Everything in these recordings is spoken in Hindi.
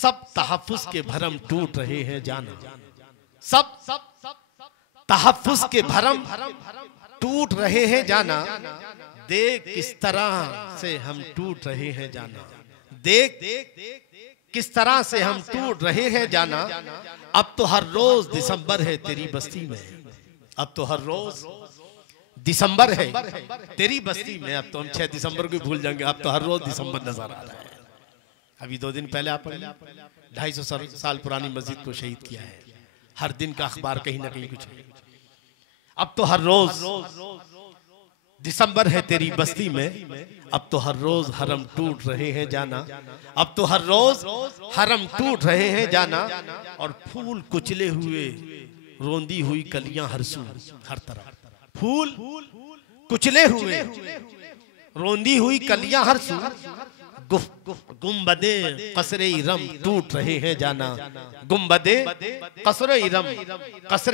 सब तहफ्फुज़ के भरम टूट रहे हैं जाना, सब तहफ्फुज़ के भरम टूट रहे हैं जाना, देख किस तरह से हम टूट रहे हैं जाना, देख किस तरह से हम टूट रहे हैं जाना। अब तो हर रोज दिसंबर है तेरी बस्ती में, अब तो हर रोज दिसंबर है तेरी बस्ती में। अब तो हम 6 दिसंबर को भूल जाएंगे, अब तो हर रोज दिसंबर नजर आ रहा है। अभी 2 दिन पहले आप 250 साल पुरानी मस्जिद को शहीद किया है। हर दिन का अखबार कहीं ना कहीं कुछ है। अब तो हर रोज दिसंबर है तेरी बस्ती में, अब तो हर रोज हरम टूट रहे हैं जाना, अब तो हर रोज हरम टूट रहे हैं जाना। और फूल कुचले हुए रोंदी हुई कलियां हर सू, हर तरफ फूल कुचले हुए रोंदी हुई कलियां हर सू। गुम्बदे कसरे इरम टूट रहे हैं जाना, गुम्बदे कसरे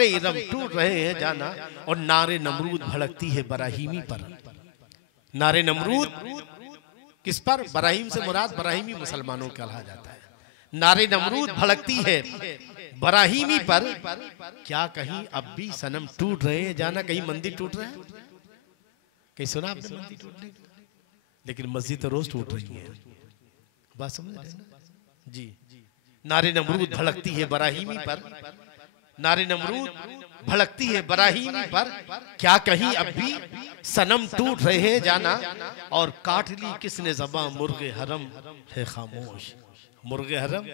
इरम टूट रहे हैं जाना। और नारे नमरूद भड़कती है बराहीमी पर, नारे नमरूद किस पर? बराहीम से मुराद बराहीमी मुसलमानों का कहा जाता है। नारे नमरूद भड़कती है बराहीमी पर, क्या कहीं अब भी सनम टूट रहे हैं जाना, कहीं मंदिर टूट रहे हैं? कहीं सुना आपने मंदिर टूटने? लेकिन मस्जिद तो रोज टूट रही है, बात समझ रहे हैं ना जी। नारे नमरूद भड़कती है बराहीमी पर, नारे नमरूद भड़कती है बराहीमी पर, क्या कहीं अब भी सनम टूट रहे हैं जाना। और काट ली किसने ज़बां मुर्गे हरम है खामोश, मुर्गे हरम,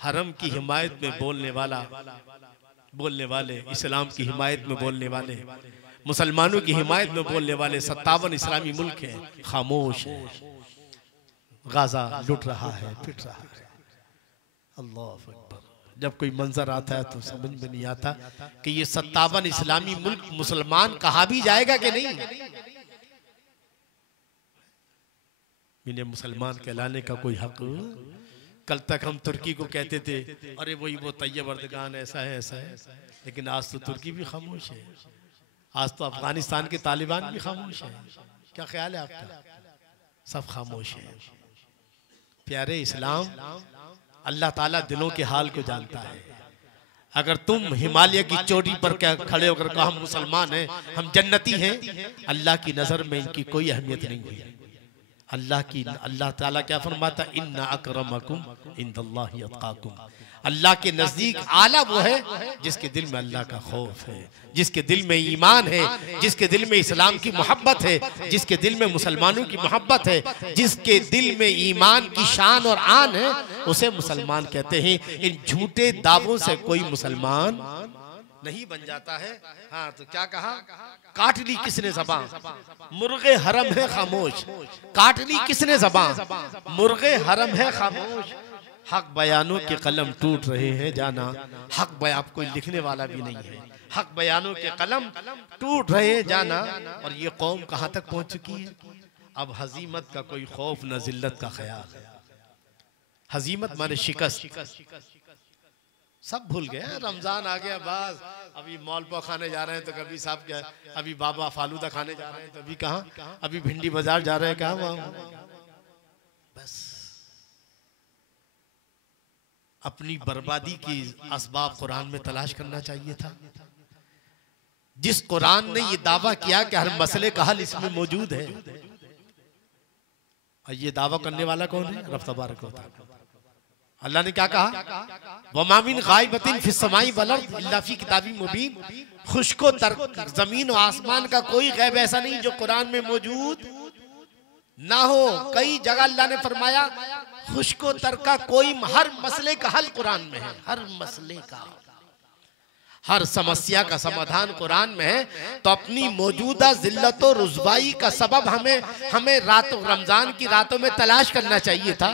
हरम की हिमायत में बोलने वाले, इस्लाम की हिमायत में बोलने वाले, मुसलमानों की हिमायत में बोलने वाले 57 इस्लामी मुल्क हैं, खामोश है। गाजा लुट रहा है, पिट रहा है। अल्लाह अकबर। जब कोई मंजर आता है तो समझ में नहीं आता कि ये 57 इस्लामी मुल्क मुसलमान कहा भी जाएगा कि नहीं। इन्हें मुसलमान कहलाने का कोई हक? कल तक हम तुर्की को कहते थे अरे वही वो तैयब अर्दगान ऐसा है ऐसा है, लेकिन आज तो तुर्की भी खामोश है, आज तो अफगानिस्तान के तालिबान भी खामोश है। क्या ख्याल है आपका? सब खामोश है। प्यारे इस्लाम, अल्लाह ताला दिलों के हाल को जानता है। अगर तुम हिमालय की चोटी पर क्या खड़े होकर कहा हम मुसलमान हैं, हम जन्नती हैं, अल्लाह की नजर में इनकी कोई अहमियत नहीं है। अल्लाह ताला क्या फरमाता? इन्ना अकरमकुम इंदल्लाहि अत्काकुम। अल्लाह के नजदीक आला वो है जिसके दिल में अल्लाह का खौफ है, जिसके दिल में ईमान है, जिसके दिल में इस्लाम की मोहब्बत है, जिसके दिल में मुसलमानों की मोहब्बत है, जिसके दिल में ईमान की शान और आन है, उसे मुसलमान कहते हैं। इन झूठे दावों से कोई मुसलमान नहीं बन जाता है। हाँ तो क्या कहा? काट ली किसने ज़बां, मुर्गे हरम है खामोश। काट ली किसने ज़बां, मुर्गे हरम है खामोश। हक बयानों के कलम टूट रहे हैं जाना, हक बयान कोई लिखने वाला भी नहीं है, हक बयानों के कलम टूट रहे हैं जाना। और ये कौम कहाँ तक पहुंच चुकी है? अब हजीमत का कोई खौफ न जिल्लत का ख्याल। हजीमत माने शिकस्त, सब भूल गए। रमजान आ गया बस, अभी मॉल पर खाने जा रहे हैं तो कभी साहब क्या, अभी बाबा फालूदा खाने जा रहे हैं तो अभी कहाँ, अभी भिंडी बाजार जा रहे हैं कहाँ वहाँ। बस अपनी बर्बादी की असबाब कुरान में तलाश करना चाहिए था। जिस कुरान ने ये दावा किया कि हर मसले का हल इसमें मौजूद है, और ये दावा करने वाला कौन है? रब तबारक व तआला। अल्लाह ने क्या कहा? वमा मिन गायबतिन फिस समाई वल अर्द इल्ला फी किताबिन मुबीन। खुश्को तर जमीन और आसमान का कोई गैब ऐसा नहीं जो कुरान में मौजूद ना हो। कई जगह अल्लाह ने फरमाया खुश्को तर का कोई, हर मसले का हल कुरान में है, हर मसले का, हर समस्या का समाधान कुरान में है। तो अपनी मौजूदा जिल्लत और रुसवाई का सबब हमें रातों, रमजान की रातों में तलाश करना चाहिए था,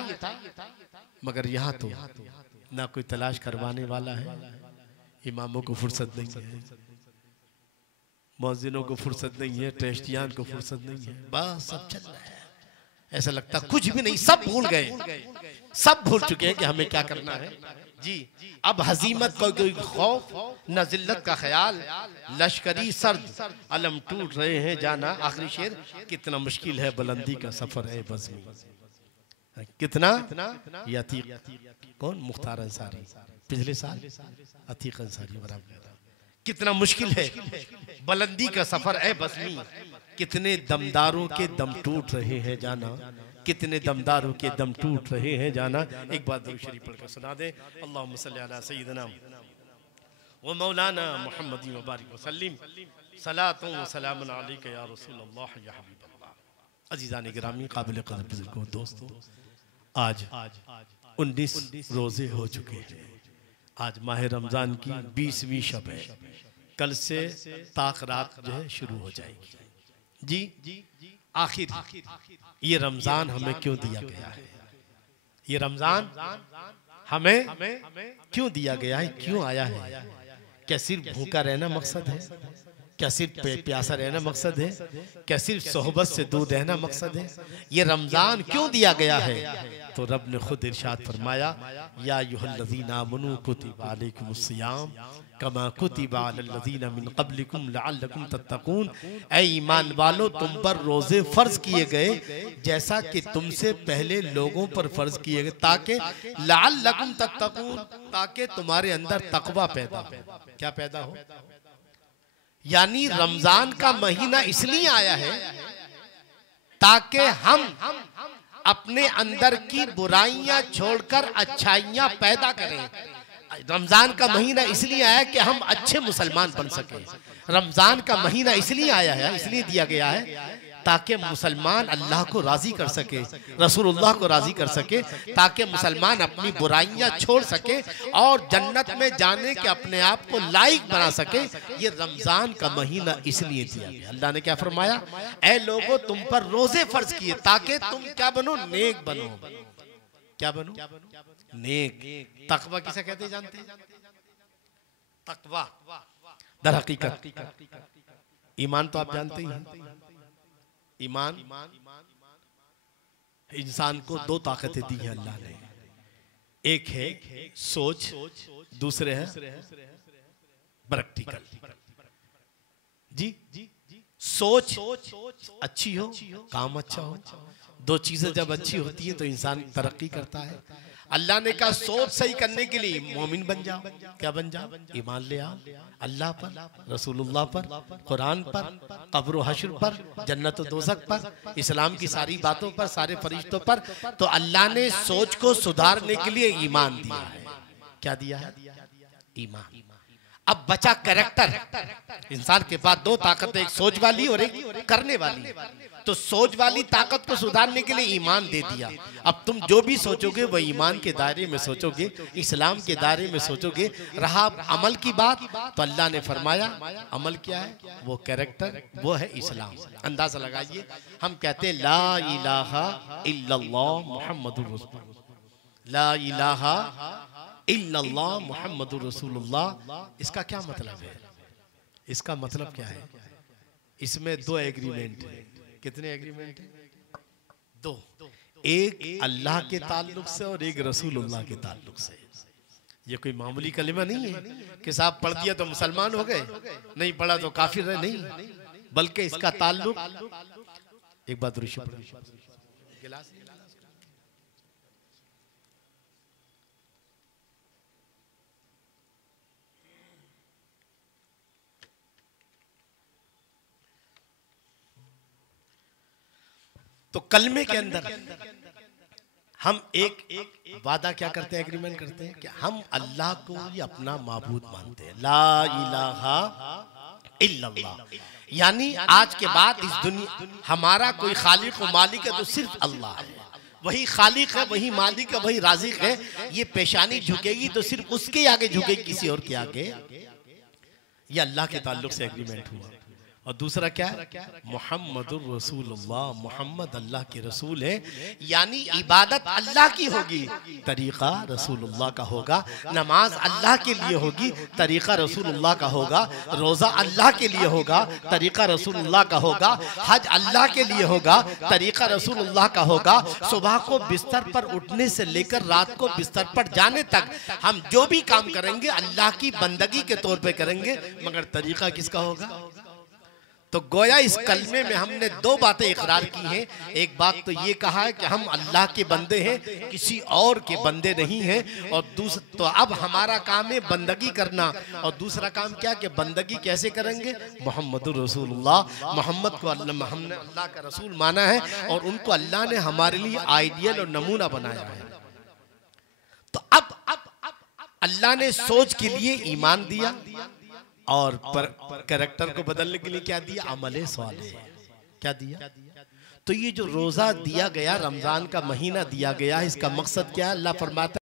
मगर यहाँ तो ना कोई तलाश करवाने वाला है। इमामों को फुर्सत नहीं है, मौज़िनों को फुर्सत नहीं है, ट्रस्टियान को फुर्सत नहीं है, बस सब चल रहा है। ऐसा लगता कुछ भी नहीं, सब भूल गए, सब भूल चुके हैं कि हमें क्या करना है जी। अब हजीमत का कोई खौफ न जिल्लत का ख्याल, लश्करी सर्द अलम टूट रहे हैं जाना। आखिरी शेर, कितना मुश्किल है बुलंदी का सफर है बज़्मी, कितना ये अतीक कौन मुख्तार अंसारी पिछले साल अतीक अंसारी बराबर कितना मुश्किल है बुलंदी का सफर है बसमी कितने दमदारों के दम टूट रहे हैं जाना कितने दमदारों के दम टूट रहे हैं जाना। एक बार दुरूद शरीफ पढ़कर सुना दे अल्लाहुम्मा सल्ली अला सय्यिदना व मौलाना मुहम्मद व बारिक व सल्लिम सलातु व सलामुन अलैका या रसूल अल्लाह या हबीब अल्लाह। अजीज़ान गिरामी काबिल क़दर बुजुर्गों दोस्तों आज 19 रोजे हो चुके हैं। आज माह रमजान की 20वीं शब है। कल से ताक रात जो है शुरू हो जाएगी। जी आखिर ये रमजान हमें क्यों दिया गया है? ये रमजान हमें क्यों दिया गया है? क्यों आया है? क्या सिर्फ भूखा रहना मकसद है? क्या सिर्फ प्यासा रहना मकसद है? क्या सिर्फ सोहबत से दूर रहना मकसद है? ये रमजान क्यों दिया गया है? तो रब ने खुद इरशाद फरमाया या अय्युहल्लज़ीना आमनू कुतिबा अलैकुमुस्सियाम कमा कुतिबा अलल्लज़ीना मिन क़ब्लिकुम लअल्लकुम तत्तक़ून। ऐ ईमान वालो तुम पर रोजे फर्ज किए गए जैसा कि तुमसे पहले लोगों पर फर्ज किए गए ताकि लअल्लकुम तत्तक़ून ताकि तुम्हारे अंदर तकवा पैदा हो। क्या पैदा हो? यानी रमजान का महीना इसलिए आया है ताकि हम अपने अंदर की बुराइयां छोड़कर अच्छाइयां पैदा करें। रमजान का महीना इसलिए आया कि हम अच्छे मुसलमान बन सके। रमजान का महीना इसलिए आया है, इसलिए दिया गया है ताकि मुसलमान अल्लाह को राजी कर सके, रसूलुल्लाह को राजी कर सके, ताकि मुसलमान अपनी बुराइयां छोड़ सके और जन्नत में जाने के अपने आप को लायक बना सके। ये रमजान का महीना इसलिए दिया गया। अल्लाह ने क्या फरमाया? ऐ लोगों तुम पर रोजे फर्ज किए ताकि तुम क्या बनो? नेक बनो। क्या बनो? नेक। तकवा किसे कहते हैं जानते हैं? तकवा दर हकीकत ईमान तो आप जानते ही हैं। ईमान इंसान को दो ताकतें दी हैं अल्लाह ने। एक है सोच, दूसरे है प्रैक्टिकल। जी सोच अच्छी हो, काम अच्छा हो। दो चीजें जब अच्छी होती है तो इंसान तरक्की करता है। अल्लाह ने कहा सोच सही करने के लिए मोमिन बन जाओ। क्या बन जाओ? ईमान ले आओ अल्लाह पर, रसूलुल्लाह पर, कुरान पर, कब्र हश्र पर, जन्नत और दोज़ख पर, इस्लाम की सारी बातों पर, सारे फरिश्तों पर। तो अल्लाह ने सोच को सुधारने के लिए ईमान दिया है। क्या दिया है? ईमान। अब बचा कैरेक्टर। इंसान के पास दो ताकतें, एक सोच वाली और एक करने वाली। तो सोच वाली ताकत को सुधारने के लिए ईमान दे दिया। अब तुम जो भी सोचोगे वो ईमान के दायरे में सोचोगे, इस्लाम के दायरे में सोचोगे। रहा अमल की बात तो अल्लाह ने फरमाया अमल क्या है? वो कैरेक्टर, वो है इस्लाम। अंदाजा लगाइए, हम कहते हैं ला इलाहा इल्लल्लाह मुहम्मदुर रसूलुल्लाह, ला इलाहा इल्लल्लाह मुहम्मदुर रसूलुल्लाह। इसका क्या मतलब है? इसका मतलब क्या है? इसमें दो एग्रीमेंट है। कितने एग्रीमेंट है? दो। एक अल्लाह के ताल्लुक से और एक रसूलुल्लाह के ताल्लुक से। ये कोई मामूली कलिमा नहीं है कि साहब पढ़ दिया तो मुसलमान हो गए, नहीं पढ़ा तो काफिर है, नहीं। बल्कि इसका ताल्लुक, एक बात गिलास तो कलमे के अंदर हम एक वादा क्या करते हैं? एग्रीमेंट करते हैं कि हम अल्लाह को ही अपना माबूद मानते हैं। ला इलाहा इल्लल्लाह, यानी आज के बाद इस दुनिया हमारा कोई खालिक व मालिक है तो सिर्फ अल्लाह है। वही खालिक है, वही मालिक है, वही राज़िक है। ये पेशानी झुकेगी तो सिर्फ उसके आगे झुकेगी, किसी और के आगे। ये अल्लाह के ताल्लुक से एग्रीमेंट हुआ। और दूसरा क्या है? मुहम्मदुर रसूलुल्लाह, मोहम्मद अल्लाह के रसूल है। यानी इबादत अल्लाह की होगी, तरीका रसूलुल्लाह का होगा। नमाज अल्लाह के लिए होगी, तरीका रसूलुल्लाह का होगा। रोजा अल्लाह के लिए होगा, तरीका रसूलुल्लाह का होगा। हज अल्लाह के लिए होगा, तरीका रसूलुल्लाह का होगा। सुबह को बिस्तर पर उठने से लेकर रात को बिस्तर पर जाने तक हम जो भी काम करेंगे अल्लाह की बंदगी के तौर पे करेंगे, मगर तरीका किसका होगा? तो गोया इस कलमे में हमने दो बातें इकरार की हैं। एक बात तो ये कहा है कि हम अल्लाह के बंदे हैं, किसी और के बंदे नहीं हैं। और दूसरा तो अब हमारा काम है बंदगी करना। और दूसरा काम क्या कि बंदगी कैसे करेंगे? मोहम्मदुर रसूलुल्लाह, मोहम्मद को हमने अल्लाह का रसूल माना है और उनको अल्लाह ने हमारे लिए आइडियल और नमूना बनाया है। तो अब अल्लाह ने सोच के लिए ईमान दिया और कैरेक्टर को बदलने के लिए क्या दिया? अमले सालेह। क्या दिया? तो ये जो रोजा दिया गया, रमजान का महीना दिया गया, इसका मकसद क्या है? अल्लाह फरमाता